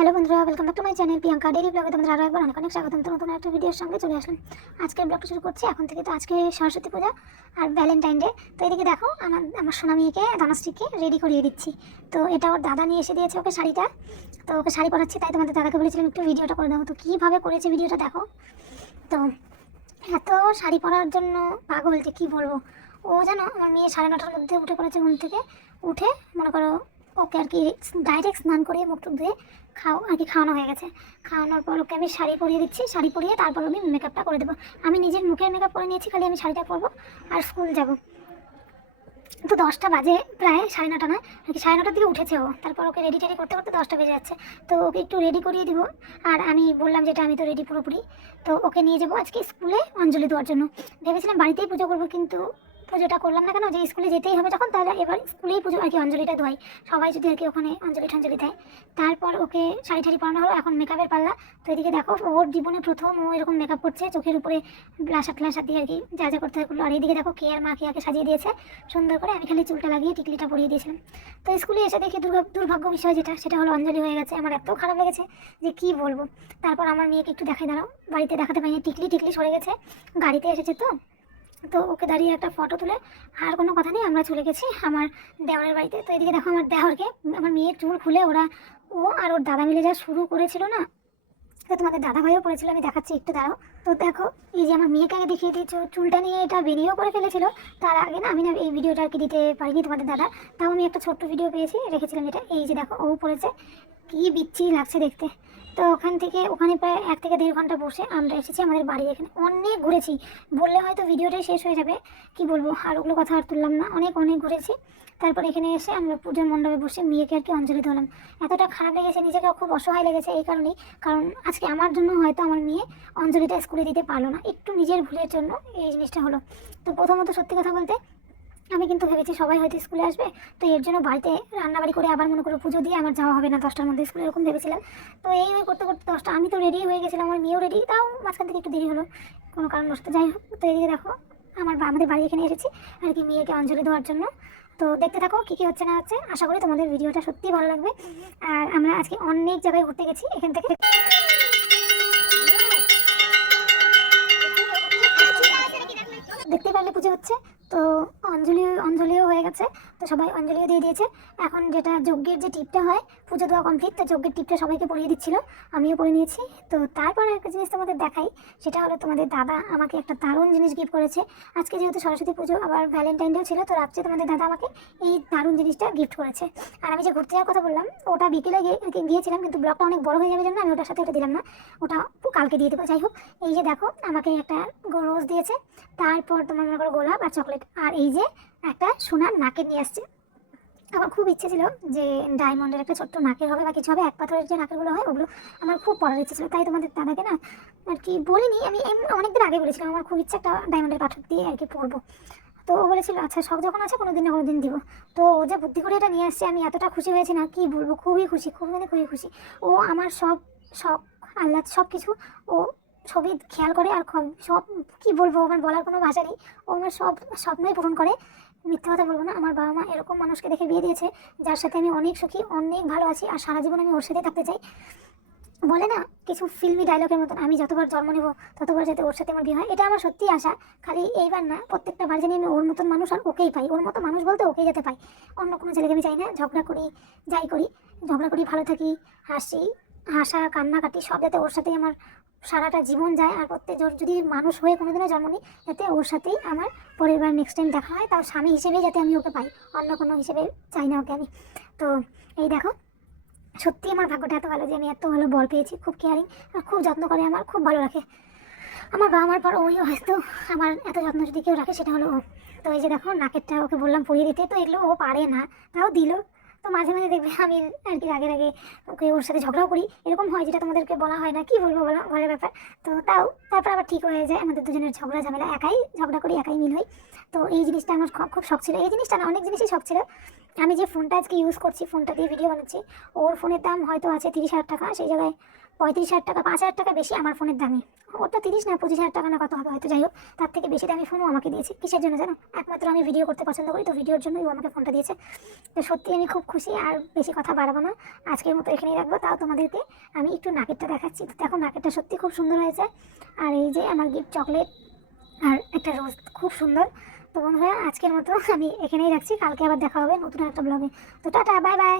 Hello বন্ধুরা welcome back to my channel Priyanka daily ব্লগে তোমাদের আরও একবার অনেক অনেক স্বাগতম। তো নতুন একটা ভিডিওর সঙ্গে চলে আসলাম। আজকের ব্লগটা শুরু করছি। এখন থেকে তো আজকে সরস্বতী পূজা আর ভ্যালেন্টাইন ডে তো এদিকে দেখো, আমার আমার সোনা মেয়েকে রেডি করিয়ে দিচ্ছি। তো এটা ওর দাদা নিয়ে এসে দিয়েছে ওকে শাড়িটা। তো ওকে শাড়ি পরাচ্ছি, তাই তোমাদের দাদাকে বলেছিলাম একটু ভিডিওটা করে দেবো তো কীভাবে করেছে ভিডিওটা দেখো। তো এত শাড়ি পরার জন্য পাগল যে কী বলব। ও জানো আমার মেয়ে সাড়ে নটার মধ্যে উঠে পড়েছে ঘুম থেকে। উঠে মনে করো ওকে আর কি ডাইরেক্ট স্নান করিয়ে মুখ টুক ধুয়ে খাও, আর কি খাওয়ানো হয়ে গেছে। খাওয়ানোর পর ওকে আমি শাড়ি পরিয়ে দিচ্ছি, শাড়ি পরিয়ে তারপর আমি মেকআপটা করে দেবো। আমি নিজের মুখের মেকআপ করে নিয়েছি, খালি আমি শাড়িটা পরবো আর স্কুল যাব। তো দশটা বাজে, প্রায় সাড়ে নটা নয়, আর কি সাড়ে নটার দিকে উঠেছে ও। তারপর ওকে রেডি টেডি করতে করতে দশটা বেজে যাচ্ছে। তো ওকে একটু রেডি করিয়ে দিব। আর আমি বললাম যেটা আমি তো রেডি পুরোপুরি। তো ওকে নিয়ে যাব আজকে স্কুলে অঞ্জলি দেওয়ার জন্য। ভেবেছিলাম বাড়িতেই পুজো করব, কিন্তু পুজোটা করলাম না কেন, যে স্কুলে যেতেই হবে যখন, তাহলে এবার স্কুলেই পুজো, আর কি অঞ্জলিটা ধোয়াই। সবাই যদি আর কি ওখানে অঞ্জলি টঞ্জলি দেয়। তারপর ওকে শাড়ি ঠাড়ি পরানো হলো, এখন মেকআপের পাল্লা। তো এদিকে দেখো, ওর জীবনে প্রথম ও এরকম মেকআপ করছে, চোখের উপরে ব্লাশা ট্লাশা দিয়ে আর কি যা যা করতে হয় করল। আর এইদিকে দেখো, কে আর মা কেয়াকে সাজিয়ে দিয়েছে, সুন্দর করে। আমি খালি চুলটা লাগিয়ে টিকলিটা পরিয়ে দিয়েছিলাম। তো স্কুলে এসে দেখি দুর্গা দুর্ভাগ্য বিষয় যেটা, সেটা হলো অঞ্জলি হয়ে গেছে। আমার এত খারাপ লেগেছে যে কি বলব। তারপর আমার মেয়েকে একটু দেখাই, দাঁড়াও। বাড়িতে দেখাতে পারিনি টিকলি টিকলি সরে গেছে। গাড়িতে এসেছে তো। তো ওকে দাঁড়িয়ে একটা ফটো তুলে, আর কোনো কথা নেই, আমরা চলে গেছি আমার দেওয়ারের বাড়িতে। তো এদিকে দেখো আমার দেওয়ারকে, আমার মেয়ের চুল খুলে ওরা, ও আর ওর দাদা মিলে যা শুরু করেছিল না? তো তোমাদের দাদা ভাইও পড়েছিল, আমি দেখাচ্ছি, একটু দাঁড়াও। তো দেখো, এই যে আমার মেয়েকে আগে দেখিয়ে দিয়েছ চুলটা নিয়ে এটা বেরিয়েও করে ফেলেছিল, তার আগে না আমি না এই ভিডিওটা আর কি দিতে পারিনি তোমাদের দাদা। তাও আমি একটা ছোট্ট ভিডিও পেয়েছি, রেখেছিলাম এটা। এই যে দেখো, ও পড়েছে। কি বিচ্ছিরি লাগছে দেখতে। তো ওখান থেকে, ওখানে প্রায় এক থেকে দেড় ঘণ্টা বসে আমরা এসেছি আমাদের বাড়ি এখানে। অনেক ঘুরেছি। বললে হয়তো ভিডিওটাই শেষ হয়ে যাবে, কি বলব, আর ওগুলো কথা আর তুললাম না। অনেক অনেক ঘুরেছি। তারপর এখানে এসে আমরা পুজোর মণ্ডপে বসে মেয়েকে আর কি অঞ্জলি দিলাম। এতটা খারাপ লেগেছে নিজেকে খুব অসহায় লেগেছে এই কারণেই। কারণ আজকে আমার জন্য হয়তো আমার মেয়ে অঞ্জলিটা স্কুলে দিতে পারল না। একটু নিজের ভুলের জন্য এই জিনিসটা হলো। তো প্রথমত সত্যি কথা বলতে আমি কিন্তু ভেবেছি সবাই হয়তো স্কুলে আসবে, তো এর জন্য বাড়িতে রান্নাবাড়ি করে আবার মনে করো পুজো দিয়ে আমার যাওয়া হবে না দশটার মধ্যে স্কুলে এরকম ভেবেছিলাম। তো এই ওই করতে করতে দশটা, আমি তো রেডি হয়ে গেছিলাম, আমার মেয়েও রেডি তাও মাঝখান থেকে একটু দেরি হলো, কোনো কারণ কারণবশত যাই হোক। তো এদিকে দেখো, আমার আমাদের বাড়ি এখানে এসেছি, আর কি মেয়েকে অঞ্জলি দেওয়ার জন্য। তো দেখতে থাকো কী কী হচ্ছে না হচ্ছে, আশা করি তোমাদের ভিডিওটা সত্যিই ভালো লাগবে। আর আমরা আজকে অনেক জায়গায় ঘুরতে গেছি, এখান থেকে দেখতে পারলে পুজো হচ্ছে। তো অঞ্জলি, অঞ্জলিও হয়ে গেছে। তো সবাই অঞ্জলিও দিয়ে দিয়েছে। এখন যেটা যজ্ঞের যে টিপটা হয় পুজো দেওয়া কমপ্লিট তো যজ্ঞের টিপটা সবাইকে পরিয়ে দিচ্ছিল, আমিও পরে নিয়েছি। তো তারপর একটা জিনিস তোমাদের দেখাই, সেটা হলো তোমাদের দাদা আমাকে একটা দারুণ জিনিস গিফট করেছে। আজকে যেহেতু সরস্বতী পুজো, আবার ভ্যালেন্টাইন ডেও ছিল, তো রাত্রে তোমাদের দাদা আমাকে এই দারুণ জিনিসটা গিফট করেছে। আর আমি যে ঘুরতে যাওয়ার কথা বললাম, ওটা বিকেলে গিয়ে গিয়েছিলাম, কিন্তু ব্লগটা অনেক বড় হয়ে যাবে জন্য আমি ওটার সাথে ওটা দিলাম না। ওটা কালকে দিয়ে দেবো, যাই হোক। এই যে দেখো, আমাকে একটা রোজ দিয়েছে, তারপর তোমার মনে করো গোলাপ আর চকলেট আর এই যে একটা সোনার নাকের নিয়ে আসছে আমার খুব ইচ্ছে ছিল যে ডায়মন্ডের একটা ছোট্ট নাকের হবে বা কিছু হবে, এক পাথরের যে নাকেরগুলো হয় ওগুলো আমার খুব পড়ার ইচ্ছে ছিল। তাই তোমাদের দাদাকে না আর কি বলিনি, আমি অনেকদিন আগে বলেছিলাম, আমার খুব ইচ্ছে একটা ডায়মন্ডের পাথর দিয়ে আর কি পড়ব তো ও বলেছিল আচ্ছা শখ যখন আছে কোনো দিন না কোনো দিন দিব। তো ও যে বুদ্ধি করে এটা নিয়ে আসছে, আমি এতটা খুশি হয়েছি না, কি বলব? খুবই খুশি, খুব মানে খুবই খুশি। ও আমার সব শখ আল্লাহ সব কিছু ও ছবি খেয়াল করে আর সব কি বলব? আমার বলার কোনো ভাষা নেই। ও আমার সব স্বপ্নই পূরণ করে। মিথ্যা কথা বলব না। আমার বাবা মা এরকম মানুষকে দেখে বিয়ে দিয়েছে, যার সাথে আমি অনেক সুখী, অনেক ভালো আছি আর সারা জীবন আমি ওর সাথে থাকতে চাই। বলে না, কিছু ফিল্মি ডায়লগের মতন, আমি যতবার জন্ম নেব, ততবার যাতে ওর সাথে আমার বিয়ে হয়। এটা আমার সত্যি আশা। খালি এইবার না, প্রত্যেকটা বার জানি আমি ওর মতন মানুষ আর ওকেই পাই। ওর মতো মানুষ বলতে ওকেই যেতে পাই। অন্য কোনো ছেলেকে আমি চাই না, ঝগড়া করি, যাই করি, ঝগড়া করি, ভালো থাকি, হাসি হাসা, কান্নাকাটি, সব যাতে ওর সাথেই আমার সারাটা জীবন যায়। আর প্রত্যেক যদি মানুষ হয়ে কোনোদিনও জন্ম নিই, যাতে ওর সাথেই আমার পরের বার নেক্সট টাইম দেখা হয়, তার স্বামী হিসেবেই যাতে আমি ওকে পাই। অন্য কোনো হিসেবে চাই না ওকে আমি। তো এই দেখো, সত্যি আমার ভাগ্যটা এত ভালো যে আমি এত ভালো বল পেয়েছি, খুব কেয়ারিং আর খুব যত্ন করে আমার, খুব ভালো রাখে। আমার বাবা মার পর ওই হয়তো আমার এত যত্ন যদি কেউ রাখে, সেটা হলো ও। তো এই যে দেখো, নাকেরটা ওকে বললাম পরিয়ে দিতে, তো এগুলো ও পারে না, তাও দিল। তো মাঝে মাঝে দেখবে আমি আর কি আগে আগে ওকে ওর সাথে ঝগড়াও করি। এরকম হয় যেটা তোমাদেরকে বলা হয় না, কি বলব বলো, ঘরের ব্যাপার। তো তাও তারপর আবার ঠিক হয়ে যায়, আমাদের দুজনের ঝগড়া ঝামেলা একাই, ঝগড়া করি একাই মিল হই তো এই জিনিসটা আমার খুব শখ ছিল। এই জিনিসটা না, অনেক জিনিসই শখ ছিল। আমি যে ফোনটা আজকে ইউজ করছি, ফোনটা দিয়ে ভিডিও বানাচ্ছি, ওর ফোনের দাম হয়তো আছে তিরিশ হাজার টাকা, সেই জায়গায় পঁয়ত্রিশ হাজার টাকা, পাঁচ হাজার টাকা বেশি আমার ফোনের দামই। ওটা তিরিশ না, পঁচিশ হাজার টাকা না কত হবে, হয়তো যাই হোক, তার থেকে বেশি দামি ফোনও আমাকে দিয়েছে। কিসের জন্য জানো? একমাত্র আমি ভিডিও করতে পছন্দ করি, তো ভিডিওর জন্যই ও আমাকে ফোনটা দিয়েছে। তো সত্যি আমি খুব খুশি, আর বেশি কথা বাড়াবো না। আজকের মতো এখানেই রাখব। তাও তোমাদেরকে আমি একটু নাকেরটা দেখাচ্ছি। তো দেখো, নাকেরটা সত্যি খুব সুন্দর হয়েছে। আর এই যে আমার গিফট চকলেট আর একটা রোজ খুব সুন্দর। তো বন্ধুরা, আজকের মতো আমি এখানেই রাখছি। কালকে আবার দেখা হবে নতুন একটা ব্লগে তো টাটা বাই বাই